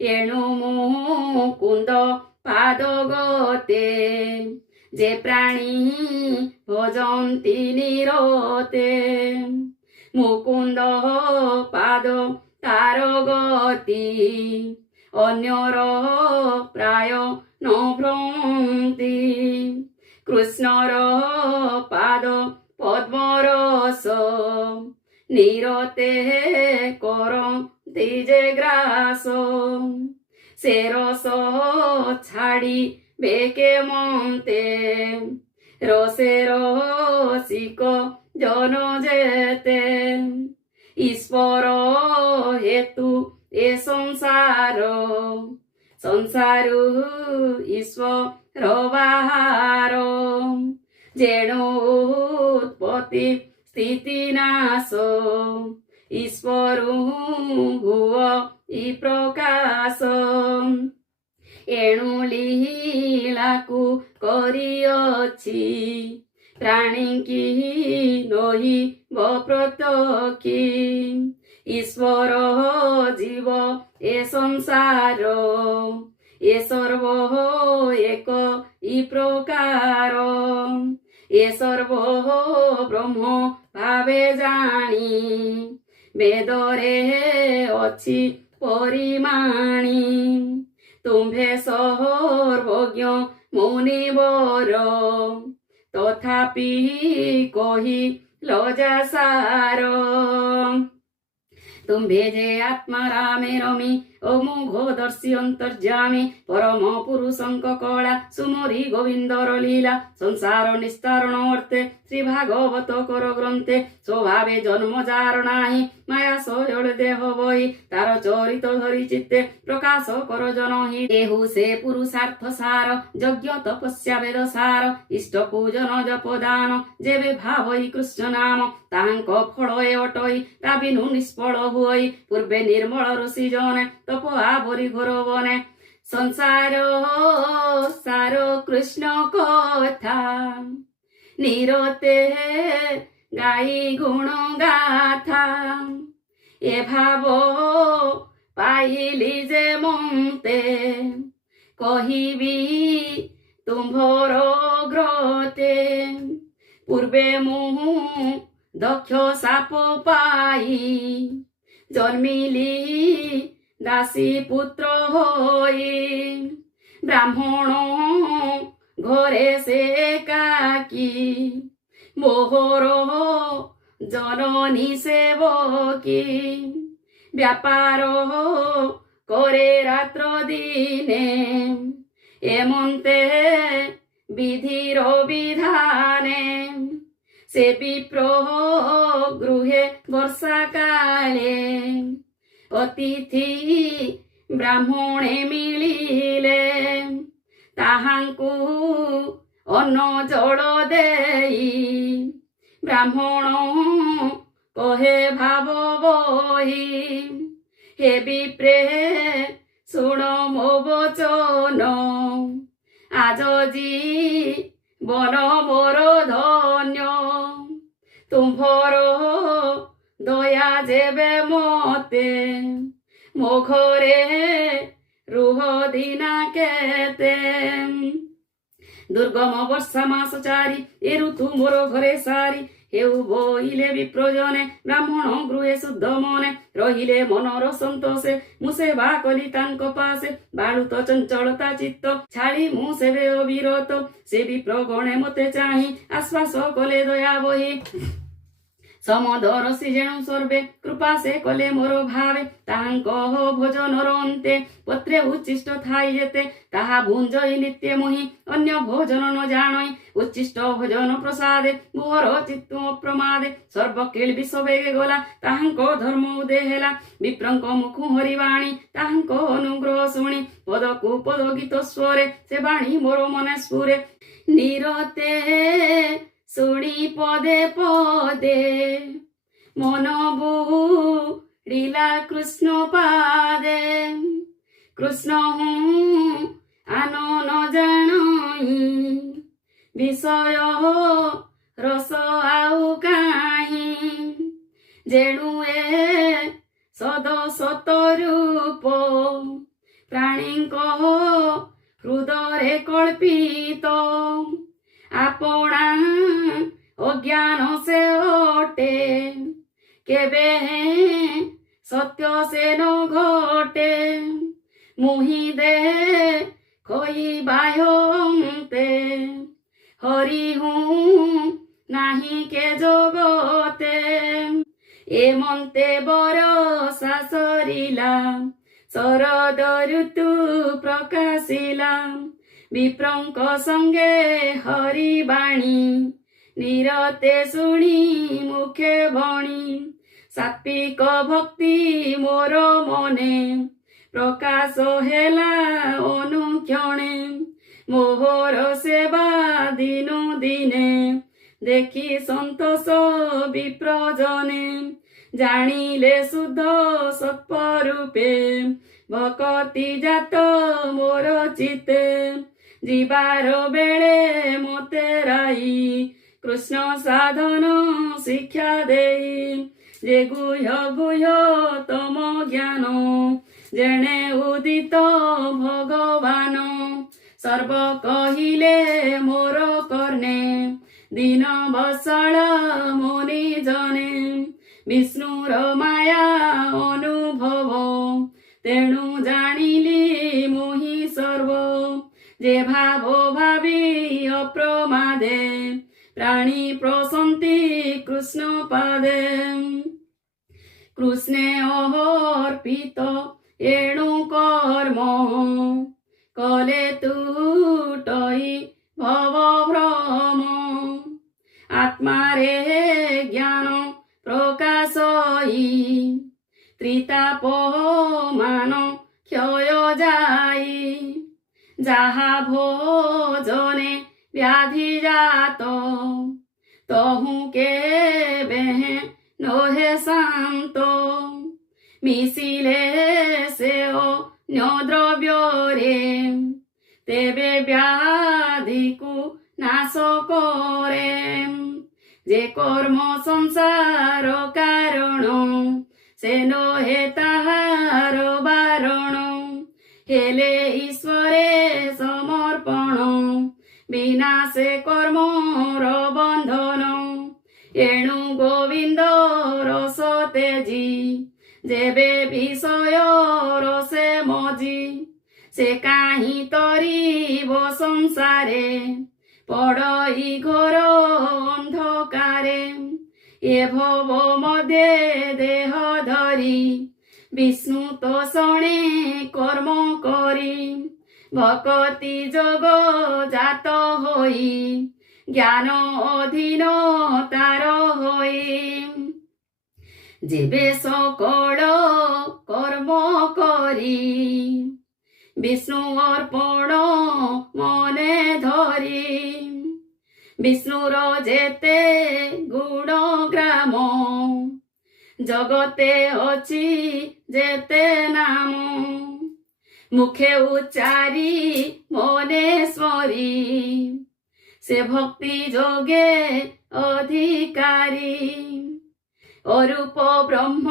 एणु मुकुंद पादगते जे प्राणी भजन्ति निरते मुकुंद पाद तार गति अन्यर प्राय न भ्रंति कृष्णर पाद पद्मरस निरते करन्ति जे ग्रास से रस छाड़ी बेके मन्ते रसे रसिक जन जेते ईश्वर हेतु ए संसार संसारु ईश्वर बाहार जेणु उत्पत्ति स्थिति नाश ईश्वर हुव ई प्रकाश एणु लीलाकु करिअछि प्राणी की नही प्रत्यक्षी ईश्वर जीव ए संसार ए सर्व एक ई प्रकार ए सर्व ब्रह्म भावे जानी वेदरे अछि परिमाणी तुम्भे सर्वज्ञ मुनिवर तथापि कही लजासार तुम्भे जे आत्मा रामे रमी अमुघदर्शी अंतर्जामी परम पुरुषंक कला सुमरी गोविंदर लीला संसार निस्तारण अर्थे श्री भागवत कर ग्रंथे स्वभावे जन्म जार नाही माया सयल देह बही तार चरित धरी चित्ते प्रकाश कर जनहि देहु से पुरुषार्थ सार यज्ञ तपस्या वेद सार इष्ट पूजन जप दान जेबे भावई कृष्ण नाम ताहांक फल ए अटई ता बिनु निष्फल हुई पूर्वे निर्मल ऋषि जने तप आवरी घोर बने संसार सार कृष्ण कथा निरते गाई गुण गाथा ए भाव पाइली जे मन्ते कहिबी तुम्भर ग्रते पूर्वे मुहु दक्ष साप पाई जन्मिली दासी पुत्र होई ब्राह्मण घरे से काकी मोहर जननी सेवकी व्यापार करे रात्र दिने एमन्ते विधिर विधाने से विप्र गृहे वर्षा काले अतिथि ब्राह्मणे मिलिले ताहांकु अन्न जल देई ब्राह्मण कहे भाव बही हे विप्रे सुण मो वचन आज जीवन मोर धन्य तुम्भर दया जेबे मते मो घरे रुह दिना केते दुर्गम वर्षा मास चारि ए ऋतु मोर घरे सारी हेउ बोइले विप्रजने ब्राह्मण गृहे शुद्ध मने रहिले मनर संतोषे मु सेवा कली तांक पासे बालुत चंचलता चित्त छाड़ी मु सेवे अविरत से विप्र गणे मते चाहि आश्वास कले दया बही समदर जेणु सर्वे कृपा से कले मोर भावे ताहांक भोजन अंते पत्रे उच्चिष्ट थाई जेते ताहा भुंजई नित्य मुहि अन्य भोजन न जानई उच्चिष्ट भोजन प्रसादे मोर चित्त अप्रमादे सर्वकिल विश्ववेगे गला ताहांक धर्म उदे हेला विप्रंक मुखु हरिवाणी ताहांक अनुग्रह शुणी पदकु पद गीत स्वरे से बाणी मोर मने स्फुरे निरते शुणी पदे पदे मन बुड़िला कृष्ण पादे कृष्ण हूँ आनो न जानई विषय रस आउ काहीं जेणु ए सद सत रूप ହୃଦରେ କଳ୍ପିତ ଆପଣା ଅଜ୍ଞାନ ସେ ଅଟେ କେବେ ସତ୍ୟ ସେ ନ ଘଟେ ମୁହିଁ ଦେ କହିବାୟନ୍ତେ ହରି ହୁଁ ନାହିଁ କେ ଜଗତେ ଏମନ୍ତେ ବରଷା ସରିଲା ଶରଦ ଋତୁ ପ୍ରକାଶିଲା ବିପ୍ରଙ୍କ ସଙ୍ଗେ ହରିବାଣୀ ନିରତେ ଶୁଣି ମୁଖେ ବଣି ସାତ୍ବିକ ଭକ୍ତି ମୋର ମନେ ପ୍ରକାଶ ହେଲା ଅନୁକ୍ଷଣେ ମୋହର ସେବା ଦିନୁ ଦିନେ ଦେଖି ସନ୍ତୋଷ ବିପ୍ରଜନେ ଜାଣିଲେ ଶୁଦ୍ଧ ସତ୍ପରୂପେ ଭକତି ଜାତ ମୋର ଚିତେ ଯିବାର ବେଳେ ମୋତେ ରାଇ କୃଷ୍ଣ ସାଧନ ଶିକ୍ଷା ଦେଇ ଯେ ଗୁହ୍ୟ ତମ ଜ୍ଞାନ ଯେଣେ ଉଦିତ ଭଗବାନ ସର୍ବ କହିଲେ ମୋର କର୍ଣ୍ଣେ ଦିନ ବସଳ ମୁନି ଜନେ ବିଷ୍ଣୁର ମାୟା ଅନୁଭବ ତେଣୁ ଜାଣିଲି ମୁହିଁ ସର୍ବ ଯେ ଭାବ ଭାବି ଅପ୍ରମାଦେ ପ୍ରାଣୀ ପ୍ରସନ୍ତି କୃଷ୍ଣ ପାଦେ କୃଷ୍ণে অর্পিত এণু কর্ম কলে তুটই ভব ভ্রম আত্মারে জ্ঞান প্রকাশই ত্রিতাপ মান ক্ষয় যাই যাহা ভোজনে ব্যাধি জাত তহু কেবে নহে শান্ত মিশিলে সে দ্রব্যরে তেবে ব্যাধিকু নাশ করে যে কর্ম সংসার কারণ সে নহে তাহার বারণ হেলে ঈশ্বরে সমর্পণ বিনা সে কর্মর বন্ধন এণু গোবিন্দ রস তেজি যেবে বিষয় রসে মজি সে কাহি তরিব সংসারে পড়ই ঘোর অন্ধকারে এ ভব মধ্যে দেহ ধরি বিষ্ণু তো শণে কর্ম করি ভকতি যোগ জাত হই জ্ঞান অধীন তার হই যেবে সকল কর্ম করি বিষ্ণু অর্পণ মনে ধরি বিষ্ণুর যেতে গুণ গ্রাম জগতে অছি যেতে নাম মুখে উচ্চারি মনে স্মরি সে ভক্তি যোগে অধিকারী অরূপ ব্রহ্ম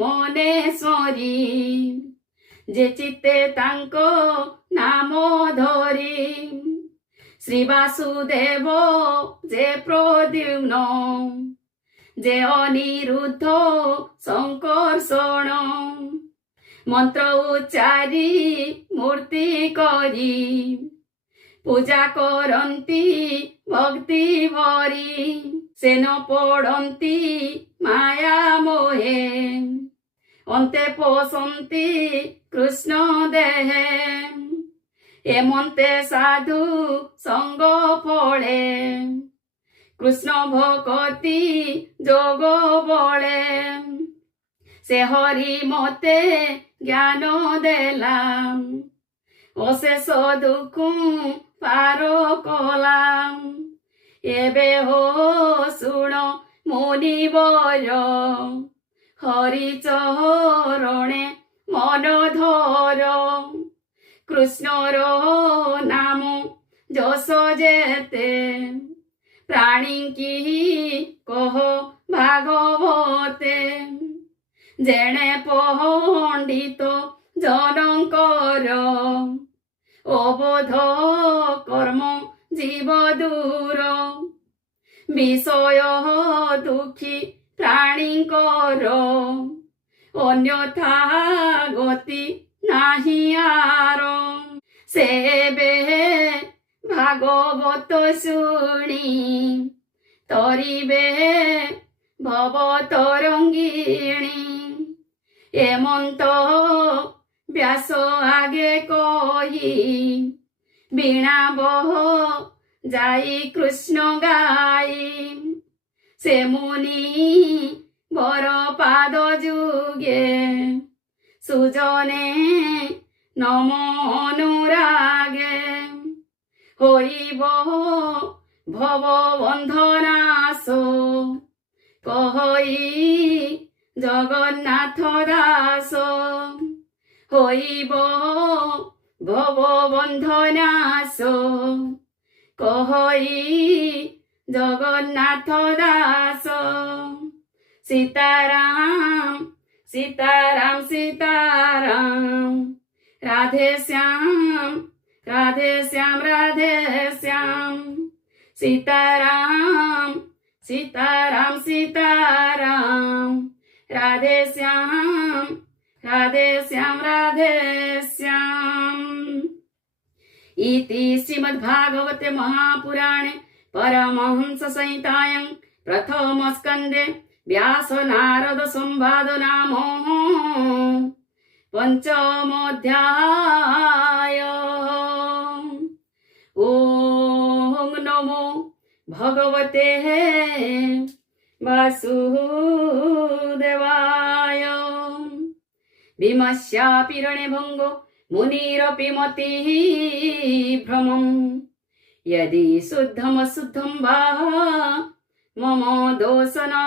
মনেশ্বরী যে চিত্তে তাঙ্ক নাম ধরি শ্রী বাসুদেব যে প্রদ্যুম্ন যে অনিরুদ্ধ শঙ্কর্ষণ মন্ত্র উচ্চারি মূর্তি করি পূজা করন্তি ভক্তি ভরি সেন পড়ন্তি মায়া মোহে অন্তে পোষন্তি কৃষ্ণ দেহে এমন্তে সাধু সঙ্গ ফলে কৃষ্ণ ভকতি যোগ বলে সে হরি মতে জ্ঞান দেলাম অশেষ দুঃখ পার কলাম এবে হো শুণ মুনিবর হরি চরণে মন ধর কৃষ্ণর নাম যশ যেতে প্রাণী কি কহ ভাগবতে যেণে পণ্ডিত জনଙ୍କର অবোধ কর্ম জীব দূর বিষয় দুঃখী প্রাণীঙ্কর অন্যথা গতি নাহি আর সেবে ভাগবত শুনি তরিবে ভব তরঙ্গিণী এমন্ত ব্যাস আগে কহি বীণা বহ যাই কৃষ্ণ গাই সে মুনি বর পাদ যুগে সুজনে নম অনুরাগে হইব ভব বন্ধনাশ কহই জগন্নাথ দাস হইব ভব বন্ধনাশ কহই জগন্নাথ দাস সীতারাম সীতারাম সীতারাম রাধে শ্যাম রাধে শ্যাম রাধে শ্যাম সীতারাম সীতারাম সীতারাম রাধে শ্যাম রাধে শ্যাম রাধে শ্যাম ইতি শ্রীমদ্ভাগবতে মহাপুরাণে परमहंस संहितायां प्रथम स्कंदे व्यास नारद संवाद नाम पंचमोऽध्याय। ओम नमो भगवते वासुदेवाय। भीमस्यापि रणभङ्गो मुनिरपि मतिः भ्रमम् यदि शुद्धम शुद्धम वा मम दोष न